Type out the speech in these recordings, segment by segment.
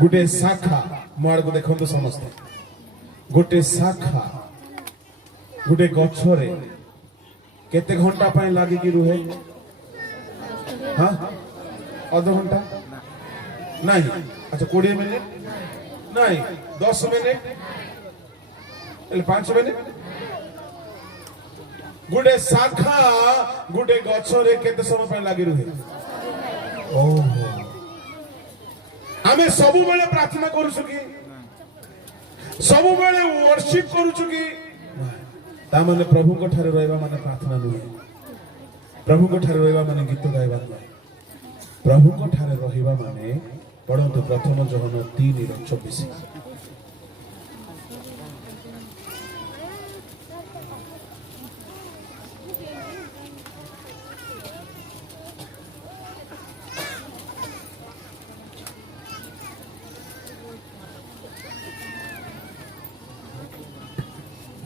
गोटे शाखा माड़ को देखो समस्त गोटे शाखा गोटे गछरे केते घंटा पाए लागिकी रुहे हाँ अध घंटा नहीं अच्छा 20 मिनिट नहीं 10 मिनिट 5 मिनिट गोटे शाखा गोटे गछरे केते समय पाए लागि रुहे ओहो आमे सब बेले प्रार्थना करूछु कि सब बेले वर्शिप करूछु कि ता माने प्रभु को ठारे रहबा माने प्रार्थना नुहे प्रभु को ठारे रहबा माने गीत गाइबा नुहे प्रभु को ठारे रहबा माने पढ़ंतु प्रथम जोहन 3:24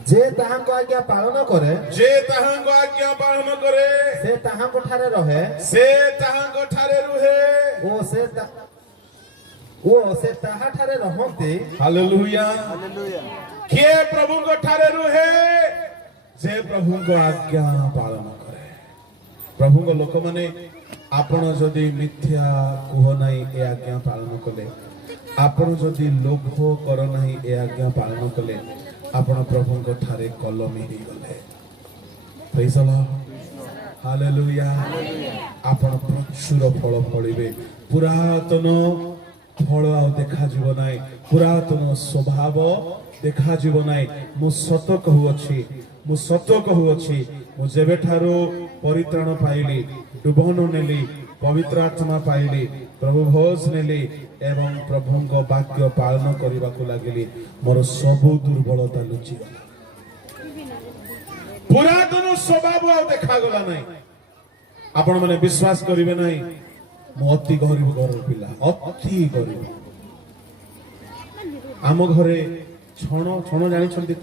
जे ताहांको आज्ञा पालन करे जे ताहांको आज्ञा पालन करे से ताहांको ठारे रहे से ताहांको ठारे रुहे ओ से ताहा ठारे रहंते हालेलुया के प्रभु को ठारे रुहे जे प्रभु को आज्ञा पालन करे प्रभु को लोक माने आपण जदि मिथ्या कुह नाही ए आज्ञा पालन कले आपण जदि लोभ कर नाही ए आज्ञा पालन कले आपण प्रभु को ठारे कलमी ही गले प्रेज द लॉर्ड हालेलुया आपण प्रचुर फल फलिबे पुरातन फल आ देखा जीव नाय पुरातन स्वभाव देखा जीव नाय मु सत कहूअछि मु जेबे ठारो परित्राण पाइली डुबन नेली पवित्र आत्मा पाइली प्रभु भोज नेली एवं प्रभु को वाक्य पालन करने को लगिली मोर सबु दुर्बलता लुचि गला पुरातन स्वभाव आ देखा गला नहीं आपण माने विश्वास करिवे नहीं मु अति गरीब घर पिला अति गरीब आम घरे छण जानि छंती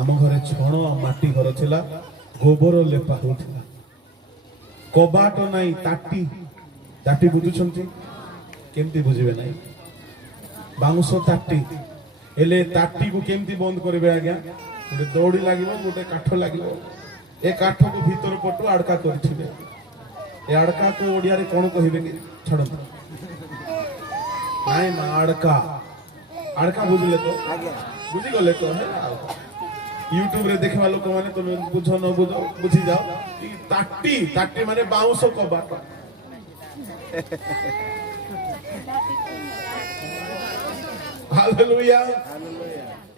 आम घरे छण माटी घर थिला गोबर लेपा होथिला कबाट नहीं ताटी बुझुछंती केमती बुझिबे नहीं बाउंस ताटी एले ताटी को केमती बंद करबे आज्ञा गोटे दौड़ी लागिबो गोटे काठ लागिबो ए काठ को भीतर पटु आड़का करथिबे ए आड़का को ओडिया रे कोन कहिबे कि छड़ नाइ मा आड़का बुझले तो आज्ञा बुझी गले तो है यूट्यूब रे देखबा लोक माने तुम बुझो न बुझो बुझी जाओ कि ताटी माने बाउंस कबाट हालेलुया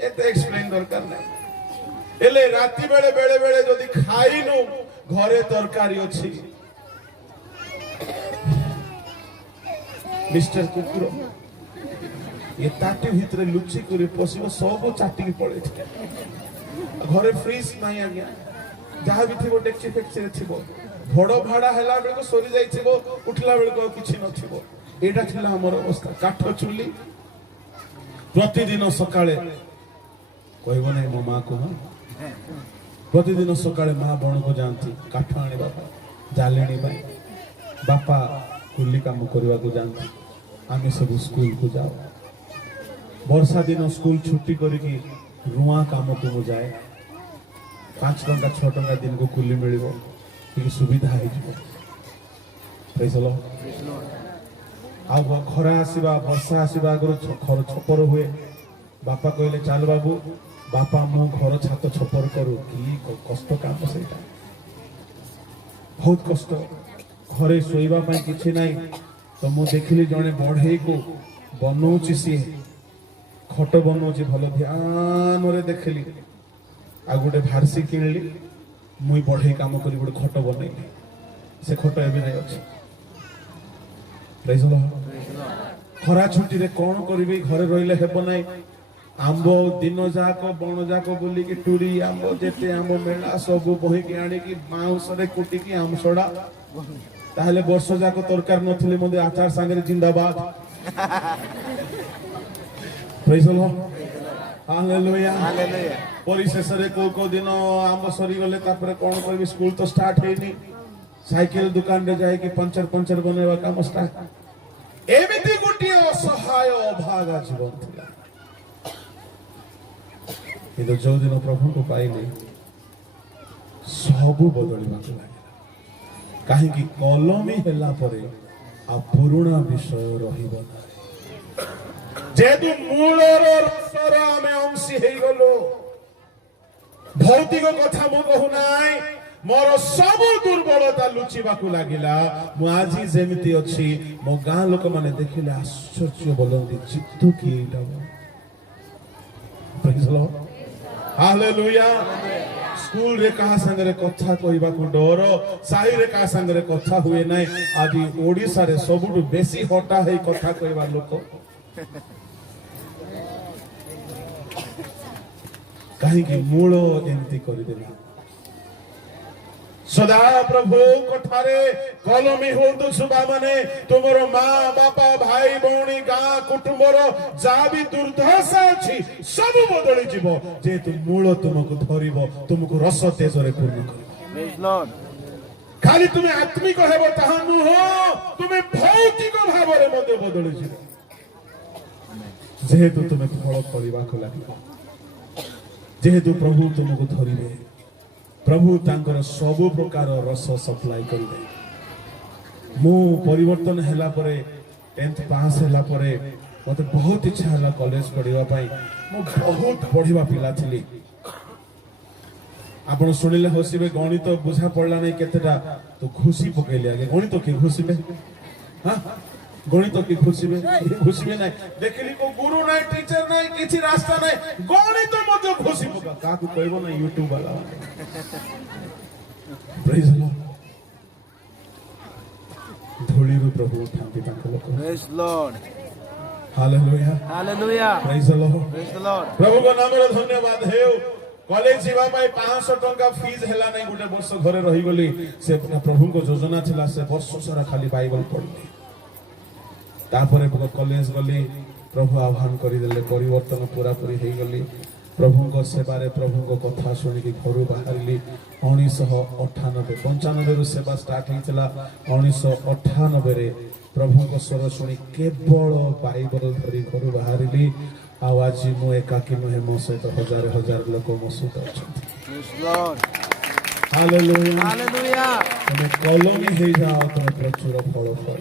एते एक्सप्लेन दरकार नै एले राती बेले बेले बेले जदी खाइनु घरे तरकारी अछि मिस्टर कुकुर ये ताटी भीतर लुचि करे पसिबो सब चाटी पड़े घरे फ्रीज नाही आज्ञा जहाँ भी थी डेक्ची फेक्ची रे थिबो भड़ भाड़ा हैला बेले को सोरी जाई थिबो उठला बेले को किछि न थिबो एटा थिला हमर अवस्था काठ चुली प्रतिदिन सकाळे कहबो नै मो मां को प्रतिदिन सकाळे मां बण को जानती काठ आनी बापा जालेनी बाई बापा कुली काम करवा को जानती आमे सब स्कूल को जाओ वर्षा दिन स्कूल छुट्टी करिकी रुआ काम को जाए 5 टंका 6 टंका दिन को कुली मिलिबो कि सुविधा है प्रेज द लॉर्ड आ खरा आसीबा वर्षा आसीबा अगर घर छपर हुए बापा कहले चल बाबू बापा मो घर छात छपर करू कि कष्ट काम सेटा बहुत कष्ट घरे सोइबा पई किछि नाही तो मु देखिली जने बढ़ई को बनौची सी खट बनौची भलो ध्यान रे देखली आ गोटे भारसी किनली मुई बढ़ई काम करी गोटे खट बनैली से खट एबे नै अछि प्रेज द लॉर्ड खरा छुट्टी रे कोन करबी घरे रहिले हेबो नै आंबो दिन जाक बण जाक बोली कि टूरी आंबो जेते आंबो मेला सब बही के आनी कि मांस रे कुटी कि आम सोडा ताहले वर्ष जाक तरकार नथिले मदे आचार संगे जिंदाबाद praise the lord hallelujah hallelujah परिशेष रे को दिन आंब सरी गले तापर कोन करबी स्कूल तो स्टार्ट हेनी साइकिल दुकान रे जाय कि पंचर बनेवा काम स्टार्ट एमिति गुटी असहाय ଅଭାଗା ଜୀବନ ଥିଲା କିନ୍ତୁ ଯୋଉଦିନ ପ୍ରଭୁଙ୍କୁ ପାଇଲେ ସବୁ ବଦଳିବାକୁ ଲାଗିଲା କାହିଁକି କଲମୀ ହେଲା ପରେ ଆଉ ପୁରୁଣା ବିଷୟ ରହିବ ନାହିଁ ଯେହେତୁ ମୂଳର ରସର ଆମେ ଅଂଶୀ ହେଇଗଲୁ ଭୌତିକ କଥା ମୁଁ କହୁନାହିଁ ମୋର ସବୁ ଦୁର୍ବଳତା ଲୁଚିବାକୁ ଲାଗିଲା ମୁଁ ଆଜି ଯେମିତି ଅଛି ମୋ ଗାଁ ଲୋକମାନେ ଦେଖିଲେ ଆଶ୍ଚର୍ଯ୍ୟ ବୋଲନ୍ତି ଚିତ୍ତୁ କି ଏଇଟା Praise the Lord. Hallelujah. School ରେ କାହା ସାଙ୍ଗରେ କଥା କହିବାକୁ ଡର ସାହିରେ କାହା ସାଙ୍ଗରେ କଥା ହୁଏ ନାହିଁ ଆଜି ଓଡ଼ିଶାରେ ସବୁଠୁ ବେଶୀ ହଟା ହେଇ କଥା କହିବା ଲୋକ କାହିଁକି ମୂଳ ଏମିତି କରିଦେଲା ସଦା ପ୍ରଭୁଙ୍କ ଠାରେ କଲମୀ ହୁଅନ୍ତୁ ଛୁଆ ମାନେ ତୁମର ମା ବାପା ଭାଇ ଭଉଣୀ ଗାଁ କୁଟୁମ୍ବର ଯାହା ବି ଦୁର୍ଦ୍ଦଶା ଅଛି ସବୁ ବଦଳି ଯିବ ଯେହେତୁ ମୂଳ ତୁମକୁ ଧରିବ ତୁମକୁ ରସ ତେଜରେ ପୂର୍ଣ୍ଣ କରିବ ଖାଲି ତୁମେ ଆତ୍ମିକ ହେବ ତାହା ନୁହଁ ତୁମେ ଭୌତିକ ଭାବରେ ମଧ୍ୟ ବଦଳି ଯିବ ଯେହେତୁ ତୁମେ ଫଳ କରିବାକୁ ଲାଗିବ ଯେହେତୁ ପ୍ରଭୁ ତୁମକୁ ଧରିବେ प्रभु तांकर सब प्रकार रस सप्लाई करेंगे मु परिवर्तन हैला परे 10th पास हैला परे मते बहुत इच्छा हैला कॉलेज पढ़िबा पई मु बहुत पढ़िबा पिला थिली आपण सुनिले हसिबे गणित बुझा पड़ला नै केतेटा तो खुशी पकेले आगे गणित के खुशीबे हां गणित के खुशीबे नै देखली को गुरु नै टीचर नै किछि रास्ता नै गणित मते खुशी पका काकू कहबो नै यूट्यूब वाला Praise the Lord. धूलिरु प्रभु उठांती तांको लोक Praise Lord. Hallelujah. Hallelujah. Praise the Lord. Praise the Lord. प्रभु को नामरे धन्यवाद हेउ कॉलेज जीवा पाई 500 टंका फीस हैला नै गुटे वर्ष घरे रही गली से प्रभु को योजना थिला से वर्ष सारा खाली बाइबल पढ़ली तापरे कॉलेज गली प्रभु आह्वान करि देले परिवर्तन पूरा पूरी हे गली प्रभु को सेवारे प्रभु को कथा सुनी कि घर बाहरली 1998 रु सेवा स्टार्ट होइतला 1998 रे प्रभु को स्वर सुनी केवल बाइबल धरी घर बाहरली आज मु एकाकी नहे मो सहित हजार हजार लोक मो सहित अछंती Praise Lord. Hallelujah Hallelujah. तुम कलमी हे जाओ तुम प्रचुर फल फल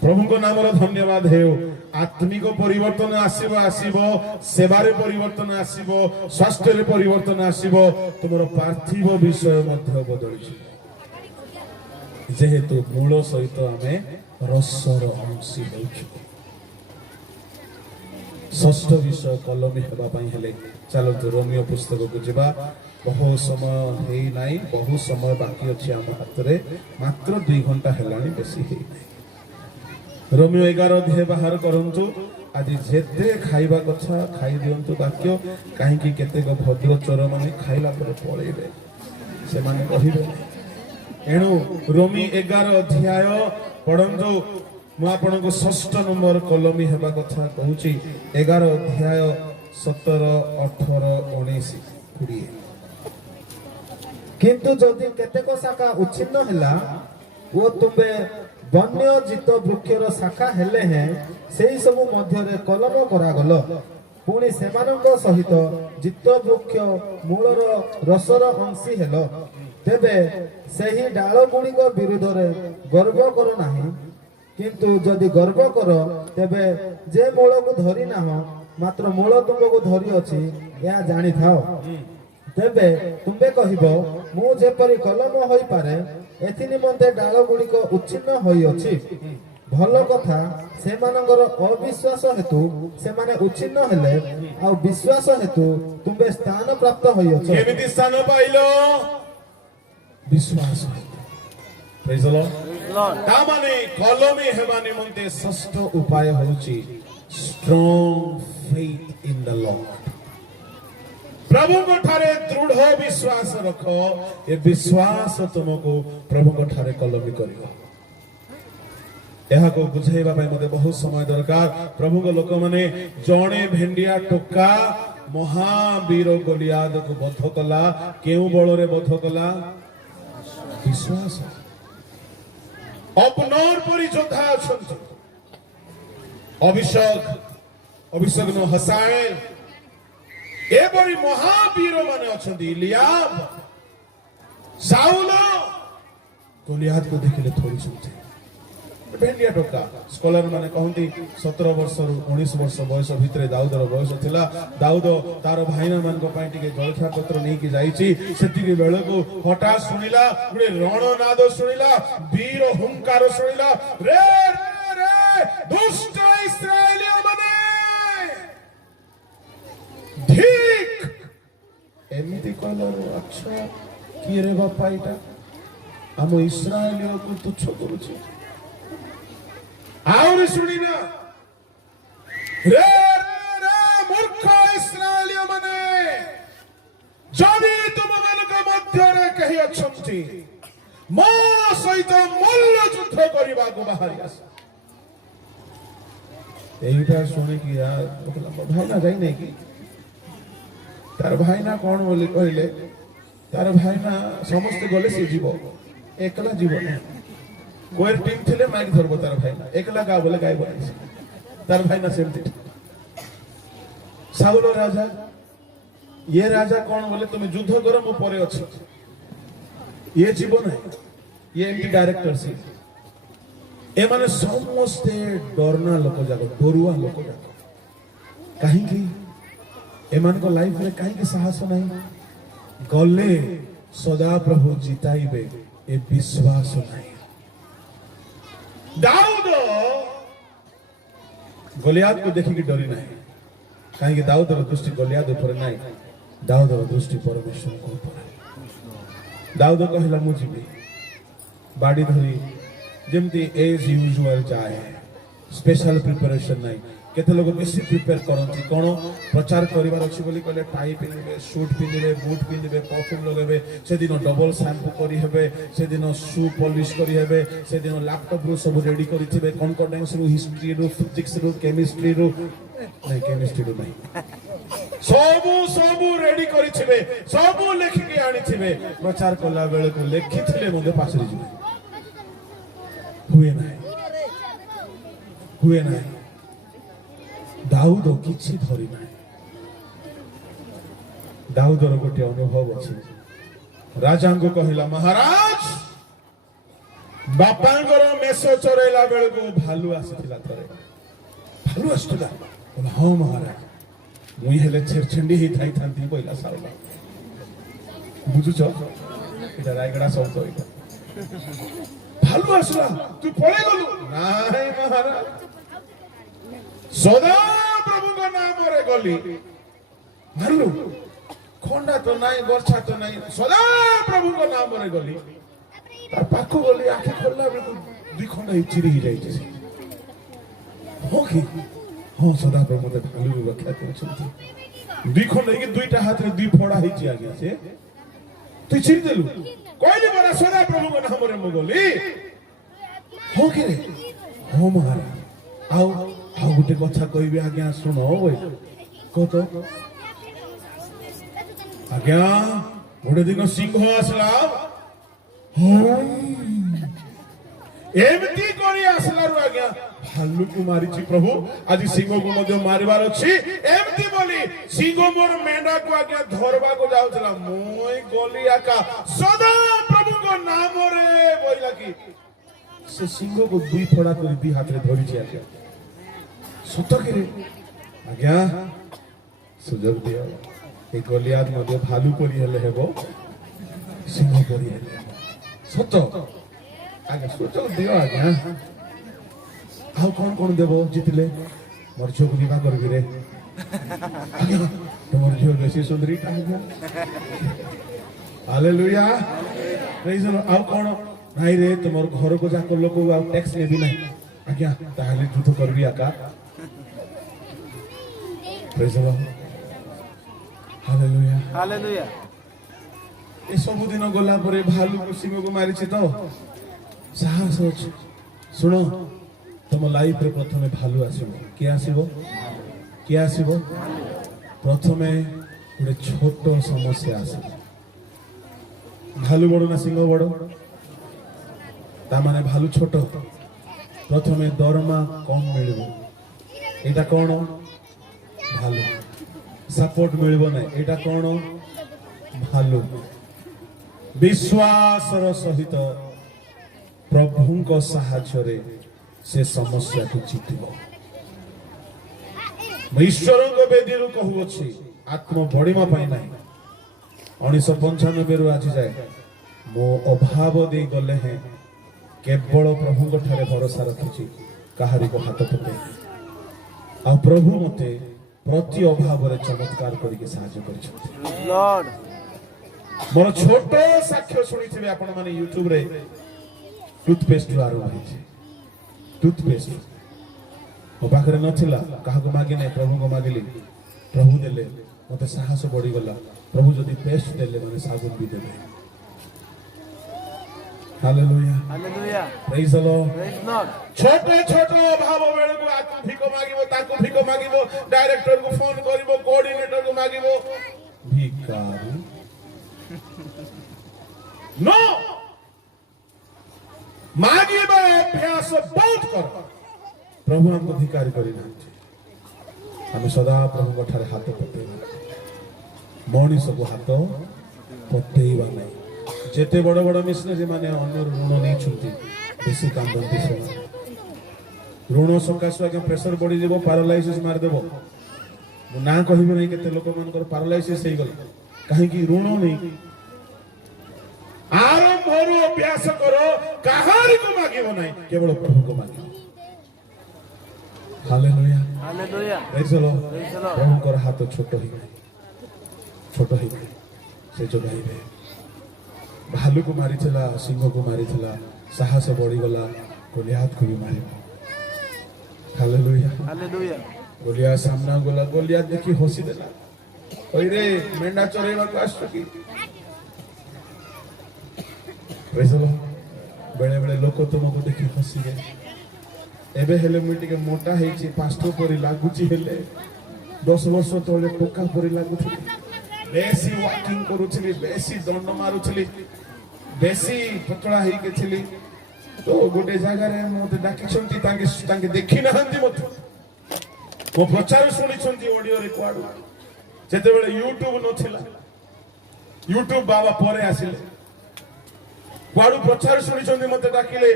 प्रभु को नाम धन्यवाद हेउ आत्मिक परिवर्तन आसीबो आसीबो सेवारे परिवर्तन आसीबो स्वास्थ्य रे परिवर्तन आसीबो तुमरो पार्थिव विषय मध्य बदली जेहेतु मूल सहित आमे रसर अंशी होछु षष्ठ विषय कलमी हेबा पई हेले चलो रोमियो पुस्तक को जिबा बहुत समय हे नाही बहुत समय बाकी अछि हम हाथ रे मात्र 2 घंटा हेलानी बेसी हे नाही रोमियो 11 अध्याय बाहर करंतु आज जेते खाइबा कथा खाई दियंतु वाक्य काहे कि केतेक भद्र चोर माने खाइला पर पळेबे से माने कहिबे एणु रोमी 11 अध्याय पढंतु मु आपन को षष्ठ नंबर कलमी हेबा कथा कहूची 11 अध्याय 17 18 19 20 किंतु जदि केतेक शाखा उच्छिन्न हैला वो तुम्बे वन्य जित वृक्षर शाखा हेले हैं सेही सब मध्यरे कलम करागल पुणी सेमानंक सहित जित वृक्ष मूलर रसर अंशी हेल तेबे सेही डाल गुड़िक विरुद्ध रे गर्व करो नाही किंतु जदि गर्व कर तेबे जे मूल को धरी नाह मात्र मूल तुमको धरी अछि या जानि थाओ तेबे तुमबे कहिबो मु जेपरि कलम होई पारे एथि निमंते डाल गुड़िक उच्छिन्न होई अछि भल कथा सेमानंगर अविश्वास हेतु सेमाने उच्छिन्न हेले आ विश्वास हेतु तुमबे स्थान प्राप्त होई अछि केमिति स्थान पाइलो विश्वास प्रेज द लॉर्ड ता माने कलमी हेबा निमंते षष्ठ उपाय होछि strong faith in the lord प्रभु को ठारे दृढ़ विश्वास रखो ये विश्वास तुमको प्रभु को ठारे कलमी करियो यहा को बुझाइबा पई मते बहुत समय दरकार प्रभु को लोक माने जणे भेंडिया टोका महावीर गोलियाद को बध कला केउ बळ रे बध कला विश्वास अपनर परि जोधा अछंती ଅଭିଷେକ ନ ହସାଏ ଏଭଳି ମହାବୀର ମାନେ ଅଛନ୍ତି। ଇଲିଆବ, ସାଉଲ ଗୋଲିଆତକୁ ଦେଖିଲେ ଥରୁଛନ୍ତି। ଭେଣ୍ଡିଆ ଟୋକା ସ୍କଲାର ମାନେ କହନ୍ତି 17 ବର୍ଷରୁ 19 ବର୍ଷ ବୟସ ଭିତରେ ଦାଉଦର ବୟସ ଥିଲା। ଦାଉଦ ତାର ଭାଇନା ମାନଙ୍କ ପାଇଁ ଟିକେ ଜଳଖିଆ ପତ୍ର ନେଇକି ଯାଇଛି। ସେତିକି ବେଳକୁ ହଠାତ୍ ଶୁଣିଲା ଗୋଟେ ରଣନାଦ ଶୁଣିଲା, ବୀର ହୁଙ୍କାର ଶୁଣିଲା, ରେ ରେ ରେ ଦୁଷ୍ଟ ଇସ୍ରାଏଲୀୟ ମାନେ ଠିକ ଏମିତି କହିଲା। ଆଚ୍ଛା କିଏ ରେ ବାପା ଏଇଟା ଆମ ଇସ୍ରାଏଲୀୟକୁ ତୁଚ୍ଛ କରୁଛି। ଆହୁରି ଶୁଣିନା, ରେ ରେ ରେ ମୂର୍ଖ ଇସ୍ରାଏଲୀୟ ମାନେ, ଯଦି ତୁମମାନଙ୍କ ମଧ୍ୟରେ କେହି ଅଛନ୍ତି ମୋ ସହିତ ମଲ୍ଲ ଯୁଦ୍ଧ କରିବାକୁ ବାହାରି ଆସ। এইটা শুনিকি ভাইনা যাই নাই কি তার ভাইনা কোন বলি কহিলে তার ভাইনা সমস্তে গলে সে জীব একলা জীব না কোয়ের টিম ଥିଲେ মাইক ধরব তার ভাইনা একলা গা বলে গাইব তার ভাইনা সেমতি সাউল রাজা ये राजा कौन बोले तुम्हें युद्ध करो मो परे अछि ये जीवन है ये एमटी डायरेक्टर से ए माने समस्ते डरना लोक जाक डरुआ लोक जाक कहीं की ए मान को लाइफ में कहीं के साहस नहीं गले सदा प्रभु जिताइबे ए विश्वास नहीं। दाऊद गोलियात को देखी कि डरी नहीं कहीं कि दाऊदर दृष्टि गोलियात ऊपर नहीं दाऊदर दृष्टि परमेश्वर को ऊपर। दाऊद कहला मु जीवी बाड़ी धरी जेमती एज यूजुअल जाए स्पेशल प्रिपरेशन नहीं केते लोग बेसी प्रिपेयर करंती कोन प्रचार करिवार अछि बोली कहले टाई पिनिबे सूट पिनिबे बूट पिनिबे परफ्यूम लगेबे से दिन डबल शैम्पू करी हेबे से दिन शू पॉलिश करी हेबे से दिन लैपटॉप रो सब रेडी करिथिबे कॉन्फिडेंस रो हिस्ट्री रो फिजिक्स रो केमिस्ट्री रो नहीं केमिस्ट्री रो नहीं सबू रेडी करिथिबे सबू लेखि के आनिथिबे प्रचार कला बेले को लेखिथिले मते पासरी जिवे हुए नहीं दाऊद किछि धरी नहीं दाऊदर गोटे अनुभव अछि राजा को कहला महाराज बापांगर मेष चरेला बेले को भालू आसीथिला थरे भालू आसीथिला हां महाराज मुई हेले छेरछंडी ही थाई थांती पहिला साला बुझुछ एटा रायगडा सब तो एटा भालू आसला तू पळे गलु नाही महाराज सदा प्रभु का नाम रे गली भालू खंडा तो नहीं वर्षा तो नहीं सदा प्रभु का नाम रे गली तार पाखो गली आखे खोलला बेको दुई खंडा चिरी ही जाई छै हो कि हां सदा प्रभु मते भालू रक्षा करछथि दुई खंडा के दुईटा हाथ रे दुई फोड़ा ही छी आगे से तू चिरी देलु कहली बड़ा सदा प्रभु का नाम रे मगली हो कि रे हो महाराज आओ आओ गुटे कथा कहबे आज्ञा सुनो ओए को तो आज्ञा गोटे दिन सिंह आसला एमती करी आसला रो आज्ञा भालू को मारी छी प्रभु आज सिंह को मध्य मारबार अछि एमती बोली सिंह मोर मेंढा को आज्ञा धरबा को जाउतला मोय गली आका सदा प्रभु को नाम रे बोइला की से सिंह को दुई फोड़ा कर दी हाथ रे धरि छी आज्ञा सत के आज्ञा सुजग दिया ए गलियात मध्य भालू परी हेले हेबो सिंह परी हेले सत आज्ञा सुजग दिया आज्ञा आउ कौन देबो जितले मोर झोक दिबा करबी रे आज्ञा तोर झोक बेसी सुंदरी आज्ञा हालेलुया प्रेज द लॉर्ड आउ कौन भाई रे तुमर घर को जाकर लोक आ टैक्स नेबी नहीं आज्ञा ताहले युद्ध करबी आका praise the lord hallelujah hallelujah ए सब दिन गला परे भालू को सिंह को मारी छी तो साहस अछि सुनो तुम लाइफ रे प्रथमे भालू आसीबो के आसीबो प्रथमे गोटे छोट समस्या आसे भालू बड़ ना सिंह बड़ ता माने भालू छोट प्रथमे दरमा कम मिलबो এটা কোন ভালো সপোর্ট মিলব না এটা কোন ভালো विश्वासर सहित प्रभुଙ୍କ ସାହାଯ୍ୟରେ ସେ ସମସ୍ୟାକୁ ଜିତିବ ମୁଁ ଈଶ୍ୱରଙ୍କ ବେଦୀରୁ କହୁଅଛି ଆତ୍ମ ବଢିବା ପାଇଁ ନାହିଁ 1995 ରୁ ଆଜି ଯାଏ ମୋ ଅଭାବ ଦେଇ ଗଲେ ହେଁ କେବଳ ପ୍ରଭୁଙ୍କ ଠାରେ ଭରସା ରଖିଛି କାହାରିକୁ ହାତ ପକାଇ ଆଉ ପ୍ରଭୁ ମୋତେ ପ୍ରତି ଅଭାବରେ ଚମତ୍କାର କରିକି ସାହାଯ୍ୟ କରିଛନ୍ତି Lord. मोर छोट साक्ष्य शुणी आपण मैंने यूट्यूब रे टूथपेस्ट आरंभ होइछे टूथपेस्ट मो पाखरे नथिला काहा को मागे नै प्रभु को मागिली प्रभु देले मते साहस बढ़ी गला प्रभु जदी पेस्ट देले माने साबुन भी देले hallelujah Hallelujah. Praise the Lord Praise Lord. छोट छोट अभाव बेले को आकु भिको मागिबो ताकु भिको मागिबो डायरेक्टर को फोन करिवो कोऑर्डिनेटर को मागिबो भिकारी नो मागिबा अभ्यास बहुत कर प्रभु हमको धिकारी करी नांती हम सदा प्रभु ठारे हाथ पतेइबा मनीष को हाथ पतेइबा नै जेते बड़ बड़ मिशनरी माने अन्य ऋण नै छुंती बेसी कांदंती से ऋण सकाशु आगे प्रेशर बढ़ी जेबो पैरालाइसिस मार देबो मु ना कहिबे नै केते लोक मानकर पैरालाइसिस हेइ गल काहे कि ऋण नै आरंभରୁ अभ्यास करो काहारी को मागिबो नहीं केवल प्रभु को मागिबो hallelujah Hallelujah. Praise the Lord Praise the Lord. प्रभु कर हाथ छोट ही से जोगाइबे भालू को मारिथिला सिंह को मारिथिला साहस बढ़ी गला गोलियात को भी मारिबो हालेलुया Hallelujah. गोलियात सामना गला गोलियात देखि हंसी देला ओइ रे मेंढा चरेवा को आछो की बेले बेले लोक तुमको देखी हसिबे एबे हेले मुई टिके मोटा हेची पास्टर परी लागुची हेले 10 वर्ष तले टोका परी लागुथि बेसी वॉकिंग करूथली बेसी दंड मारुथली बेसी पतला हेई के थली तो गोटे जगह रे मते डाकी छंती तांके देखि नहंती मते मो प्रचार सुनी छंती ऑडियो रिकॉर्ड जेते बेले यूट्यूब नथिला यूट्यूब बाबा परे आसिले वाडू प्रचार शुणी मत डाकिले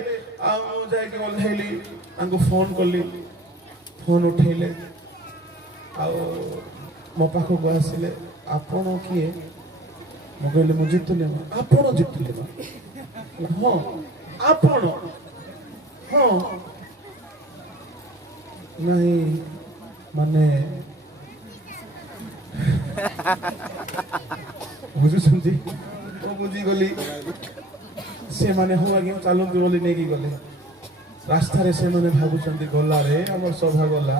जाके ओल्हेली आंको फोन कली फोन उठेले मो पाख को आसिले आपण किए मो कहले मु जितले आपण जितले हाँ आपण हाँ नहीं माने बुझुछंती ओ बुझी गली से माने हो आगे चालू बोली नहीं गले रास्ता रे से माने भाबुचंती गला रे हमर सभा गला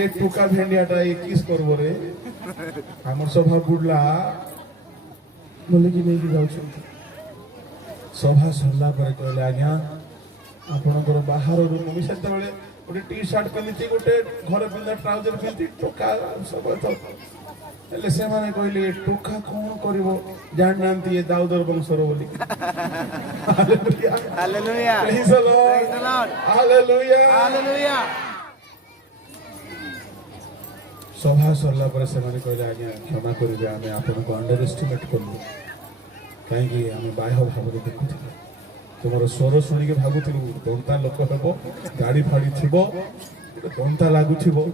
ए टुका भेंडियाटा ए किस करबो रे हमर सभा बुडला बोले कि नहीं जाउ छंती सभा सरला पर कहले आज्ञा आपनकर बाहर रू मम्मी सेते बेले ओटे टी शर्ट पिंदी गोटे घरे पिंदा ट्राउजर पिंदी टुका सब तो एले से माने कहले टुका कोन करबो जान नांती ए दाऊदर वंशर बोली hallelujah Hallelujah. Praise the Praise the Lord Lord. Hallelujah Hallelujah. सभा सरला पर से माने कहले आज्ञा क्षमा करिबे आमे आपन को अंडर एस्टिमेट करलु काहे कि आमे बाह्य भाव रे देखुथिले तुमरो स्वर सुनी के भाबुथिलु दंता लोक हेबो गाड़ी फाड़ी थिबो दंता लागुथिबो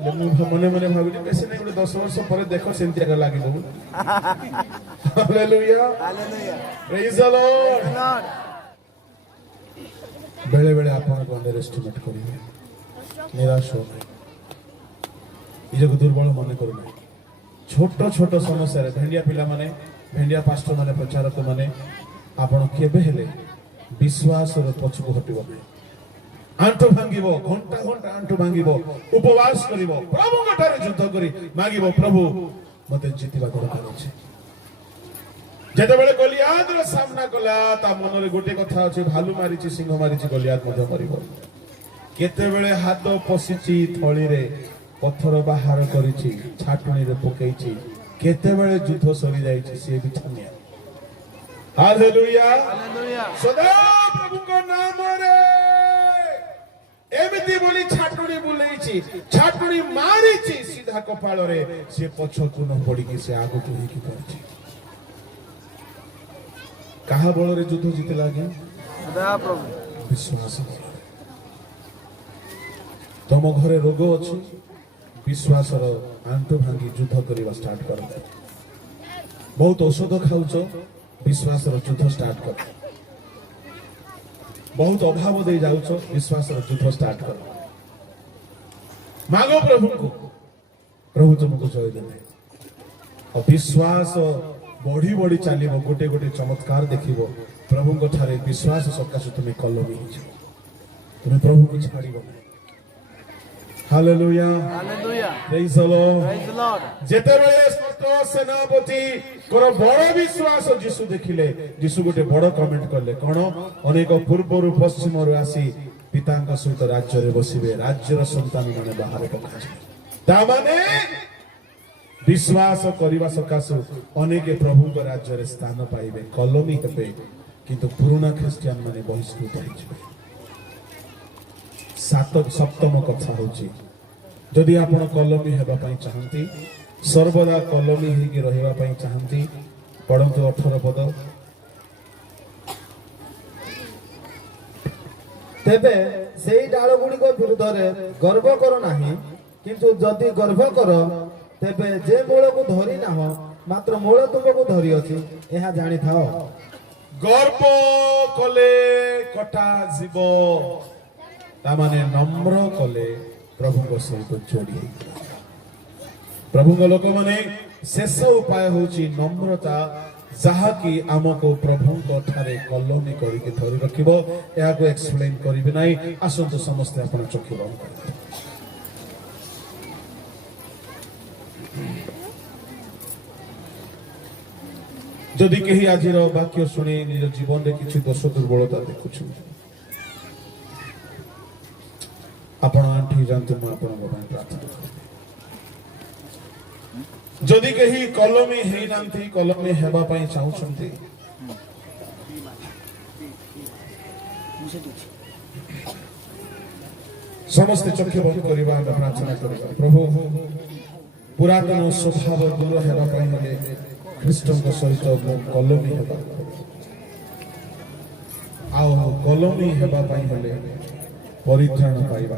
ले मु मने मने भाबिली बेसी नै गोटे 10 वर्ष पर देखो सेंतिया का लागि दबु hallelujah Hallelujah. Praise the Lord Praise the Lord. बेले बेले आपन को अंडर एस्टिमेट करिवे निराश हो निजको दुर्बल मन करू ना छोट छोट समस्या रे भेंडिया पिला माने भेंडिया पास्टर माने प्रचारक माने आपण केबे हेले विश्वास रो पछको हटिबो नै आंटो भांगिबो घंटा घंटा आंटो भांगिबो उपवास करिवो प्रभु गठारे युद्ध करी मागिबो प्रभु मते जितिबा दरकार अछि जेते बेले गलियात रो सामना कला ता मन रे गोटे कथा अछि भालू मारिछि सिंह मारिछि गलियात मते मरिबो केते बेले हाथ पसिछि थळी रे पत्थर बाहर करिछि छाटणी रे पकेइछि केते बेले युद्ध सरी जाइछि से भी छानिया हालेलुया Hallelujah. सदा प्रभु को नाम रे एमिति बोली छाटणी बुलेइ छाटुणी मारी सीधा कपाल रे से पछकु न पड़ी कि से आगु को ही पड़ी कहा बल रे युद्ध जीतला आज्ञा सदा प्रभु विश्वास तुम घरे रोग अच्छी विश्वास आंटू भांगी युद्ध करवा स्टार्ट कर बहुत औषध खाऊच विश्वास युद्ध स्टार्ट कर बहुत अभाव दे जाऊच विश्वास युद्ध स्टार्ट कर मागो प्रभु को प्रभु तुमको जय देवे और विश्वास बढ़ी बढ़ी चलो गोटे गोटे चमत्कार देखिब प्रभु ठारे विश्वास सकाश तुम्हें कलमी तुम्हें प्रभु को छाड़ hallelujah hallelujah praise the lord praise the lord जेतेबेले स्वर्ग सेनापति कोर बड़ विश्वास जीशु देखिले जीशु गोटे बड़ कमेंट करले कोन अनेक पूर्वरु पश्चिमरु आसी पितांक सहित राज्य रे बसिबे राज्यर संतान माने बाहर पकाजे ता माने विश्वास करबा सकाश अनेक प्रभु को राज्य रे स्थान पाइबे कलमी हेबे किंतु पुराना ख्रिस्टियन माने बहिष्कृत होइछबे सप्तम कथा होची जदि आपण कलमी हेबा पई चाहंती सर्वदा कलमी हेकी रहिबा पई चाहंती पढंतु 18 पद तेबे सेई डाल गुड़िक विरुद्ध गर्व कर नाही किंतु जदि गर्व कर तेबे जे मूल को धरी ना हो मात्र मूल तुमको धरी अछि एहा जानि थाओ गर्व कले कटा जीव ता माने नम्र कले प्रभु को सहित जोड़ी प्रभु को लोक माने शेष उपाय होची नम्रता जहा कि आमको प्रभु को ठारे कलमी करके धरी रखिबो या को एक्सप्लेन करिबे नाही आसंत समस्त आपण चोखी बंद कर जदि केही आजिर वाक्य सुने निज जीवन रे किछि दोष दुर्बलता देखुछु आपण आंठी जानतु म आपण को प्रार्थना करिबे जदि केही कलमी हेई नांती कलमी हेबा पई चाहुछंती समस्त चक्षु बंद करिबा हम प्रार्थना करिबा प्रभु पुरातन स्वभाव दूर हेबा पई हले ख्रीष्टन को सहित कलमी हेबा आओ कलमी हेबा पई हले परित्राण पाइबा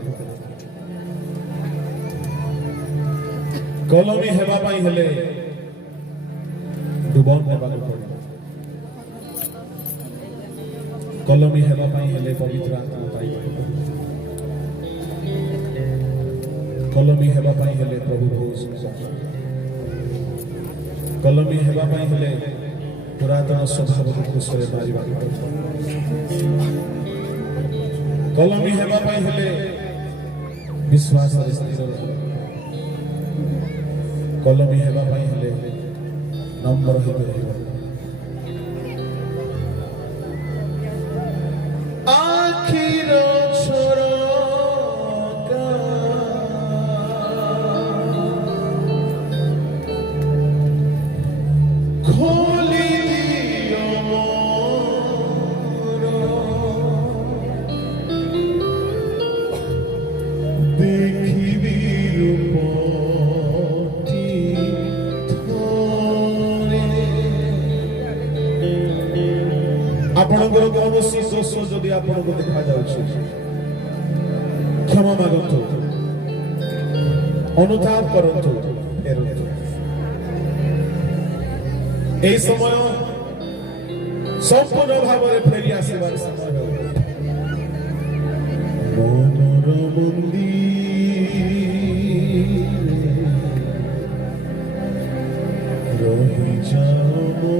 कलमी हेबा पई हेले डुबन हेबा पड़े कलमी हेबा पई हेले पवित्र आत्मा पाइबा कलमी हेबा पई हेले प्रभु घोष कलमी हेबा पई हेले पुरातन स्वभाव को कुशले मारिबा कलमी हेबा पई हेले विश्वास रे स्थिर कलमी हेबा पई हेले नम्र होते रहबो आखिर छोरा खोली दियो देखिबी रूपटी थोरे आपणकर कौनसी दोष जदि आपनको देखा जाउछि क्षमा मागंतु अनुताप करंतु फेरंतु এই সময় সম্পূর্ণ ভাবে ফেরি আসিবার সময় মনোর মন্দির রহি যাও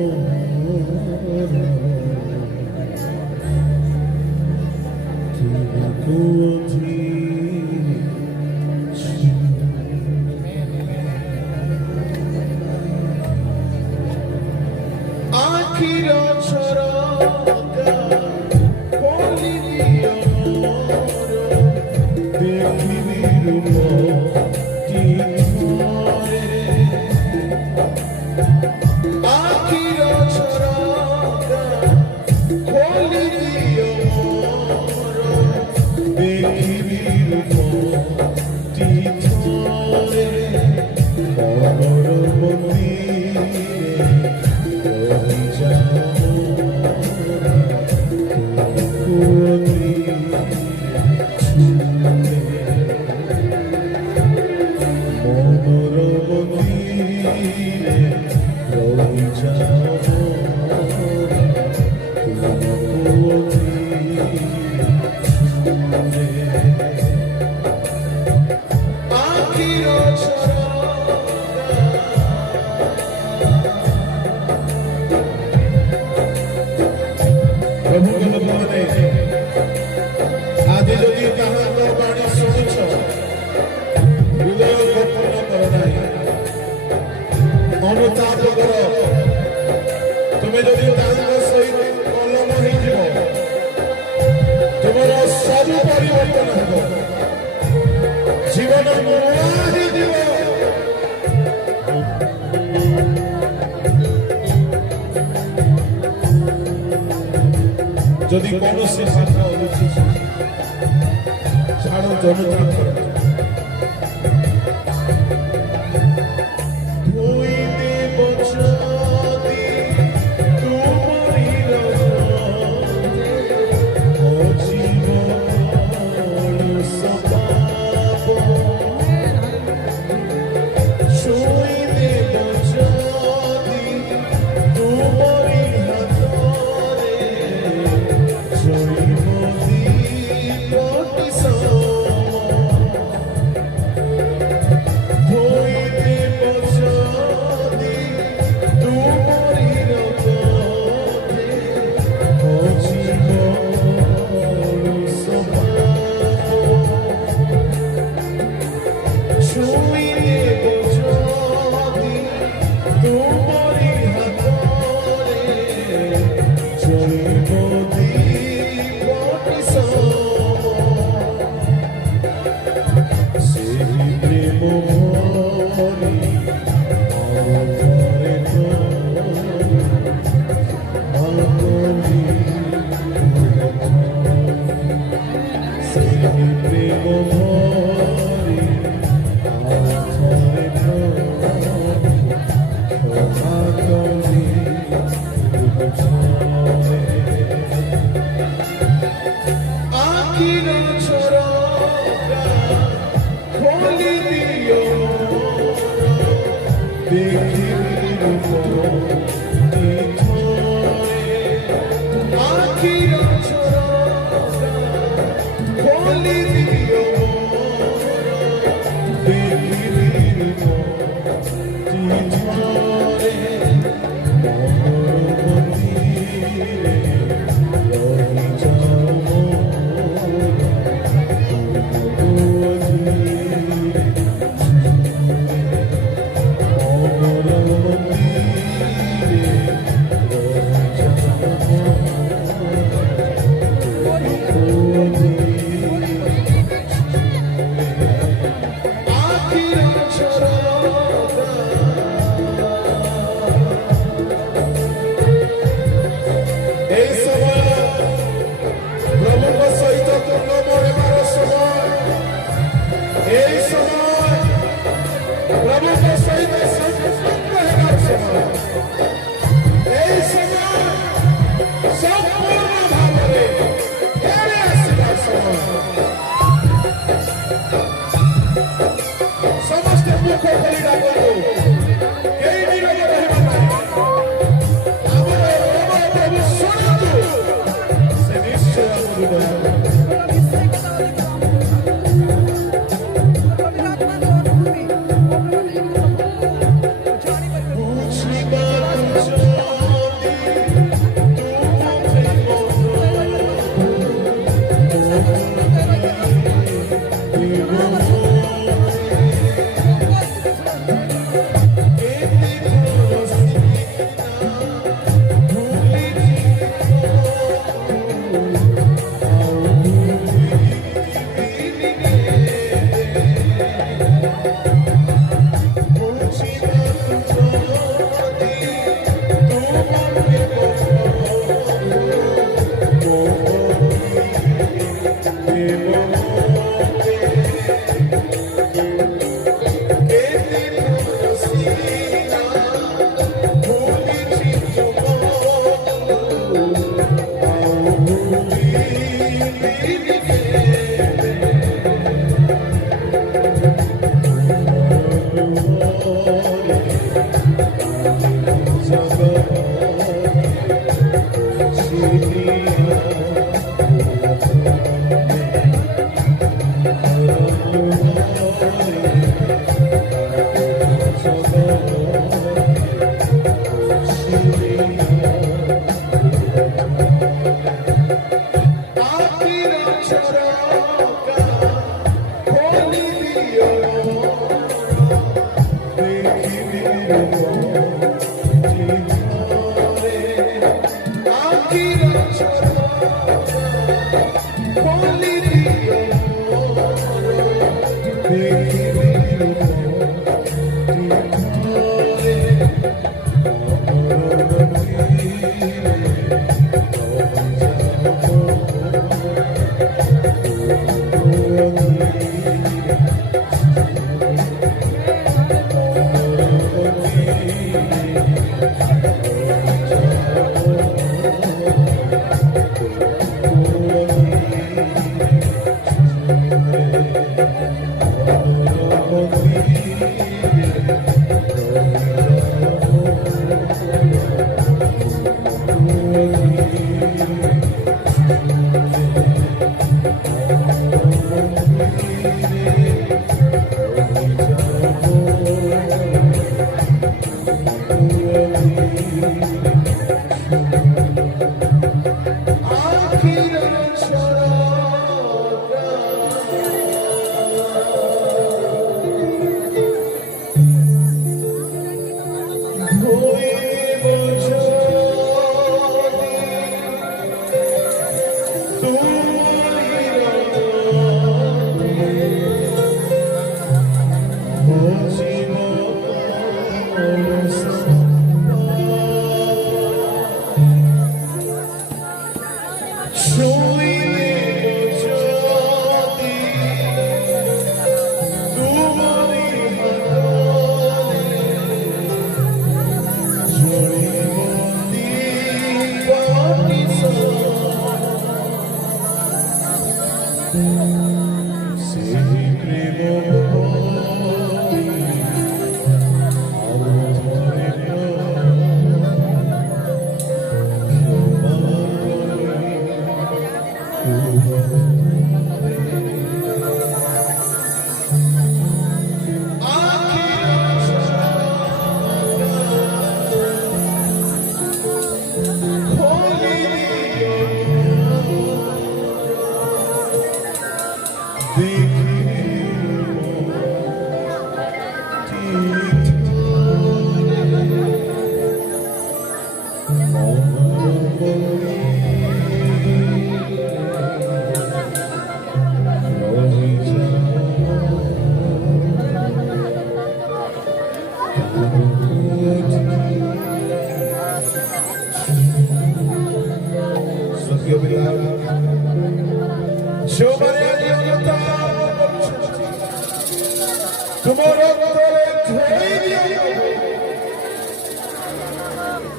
তুমকো তীর্থরে মনোর মন্দিরে রহি যাও মনোর মন্দিরে রহি যাও ପ୍ରଭୁଙ୍କ ଲୋକମାନେ ଆଜି ଯଦି ତାହାଙ୍କ ବାଣୀ ଶୁଣୁଛ ହୃଦୟ ଗୋପନ କର ନାହିଁ ଅନୁତାପ କର ତୁମେ ଯଦି ତାହାଙ୍କ ସହିତ କଲମ ହେଇଯିବ ତୁମର ସବୁ ପରିବର୍ତ୍ତନ ହେବ ଜୀବନ ନୂଆ ହେଇଯିବ যদি কৌশি শাখা অরুচি ছাড়ো জনতা করো তুই দেব যদি তোমারি জীব সপাপ ছুঁই দেব যদি তোমারি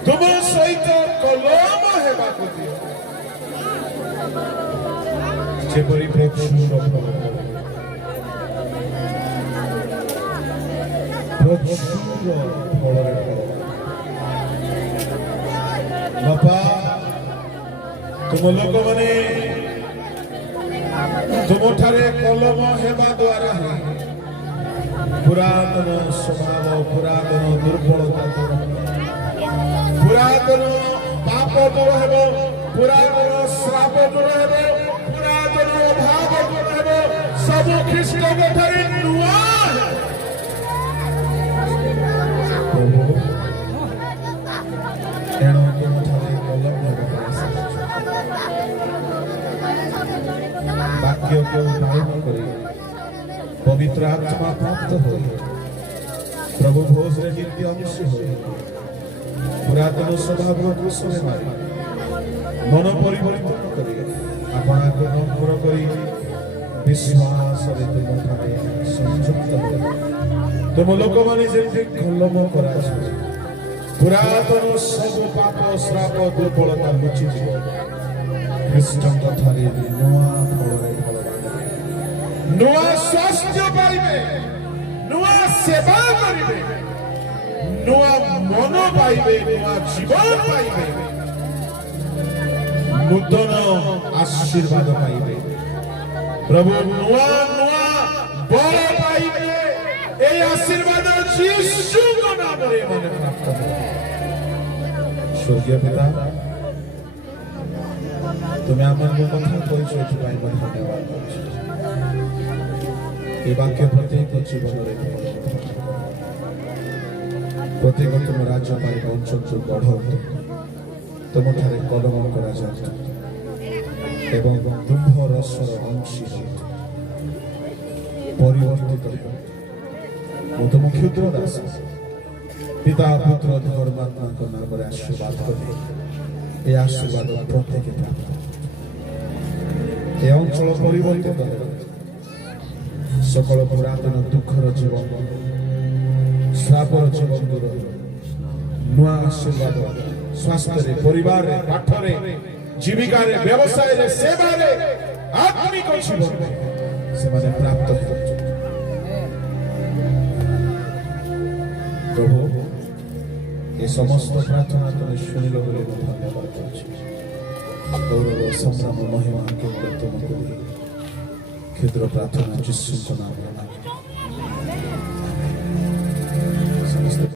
तुम सहित कलम हेबाकु दियो जेपरि प्रचुर फलरे बापा तुम लोक माने तुम ठारे कलम हेबा द्वारा पुरातन स्वभाव पुरातन दुर्बलता पुरातन पाप दूर हेब पुरातन श्राप दूर हेब पुरातन अभाव दूर हेब सब ख्रीष्ट ठारे नुआ तेणु तुम ठारे कलम वाक्य को धारण करी पवित्र आत्मा प्राप्त हो प्रभु भोज रे नित्य अंश हो पुरातन स्वभाव को सुने मारी मन परिवर्तन करी अपना को नम्र करी विश्वास रे तुम ठारे संयुक्त हो तुम लोक माने जेते कलम करा पुरातन सब पाप श्राप दुर्बलता मुची ख्रीष्ट ठारे नुआ फल नुआ स्वास्थ्य पाइबे नुआ सेवा करिबे नुआ मन पाइबे नुआ जीवन पाइबे नूतन आशीर्वाद पाइबे प्रभु नुआ नुआ बल पाइबे ए आशीर्वाद यीशु को नाम रे मन प्राप्त हो स्वर्गीय पिता तुम्हें आमन को कथा कहिছো एथि पाइ मन धन्यवाद ଏ ବାକ୍ୟ ପ୍ରତ୍ୟେକ ଜୀବନରେ ପ୍ରତ୍ୟେକ ତୁମ ରାଜ୍ୟ ପାଇଁ ବଞ୍ଚନ୍ତୁ ବଢ଼ନ୍ତୁ ତୁମଠାରେ କଲମ କରାଯାନ୍ତୁ ଏବଂ ତୁମ୍ଭ ରସର ଅଂଶୀ ହୁଅନ୍ତୁ ପରିବର୍ତ୍ତିତ ହୁଅନ୍ତୁ ମୁଁ ତୁମ କ୍ଷୁଦ୍ର ଦାସ ପିତା ପୁତ୍ର ଧର୍ମାତ୍ମାଙ୍କ ନାମରେ ଆଶୀର୍ବାଦ କରେ ଏ ଆଶୀର୍ବାଦ ପ୍ରତ୍ୟେକ ପ୍ରାପ୍ତ ଏ ଅଞ୍ଚଳ ପରିବର୍ତ୍ତିତ ହେବ ସକଳ ପୁରାତନ ଦୁଃଖର ଜୀବନ ଶ୍ରାପର ଜୀବନ ଦୂର ନୂଆ ଆଶୀର୍ବାଦ ସ୍ୱାସ୍ଥ୍ୟରେ ପରିବାରରେ ପାଠରେ ଜୀବିକାରେ ବ୍ୟବସାୟରେ ସେବାରେ ଆତ୍ମିକ ଜୀବନରେ ସେମାନେ ପ୍ରାପ୍ତ ହେଉଛନ୍ତି ପ୍ରଭୁ ଏ ସମସ୍ତ ପ୍ରାର୍ଥନା ତୁମେ ଶୁଣିଲ ବୋଲି ମୁଁ ଧନ୍ୟବାଦ ଦେଉଛି ଗୌରବ ସଂଗ୍ରାମ ମହିମା କେବଳ ତୁମକୁ ଦେଇ କ୍ଷୁଦ୍ର ପ୍ରାର୍ଥନା ଯୀଶୁଙ୍କ ନାମରେ ମାଗେ।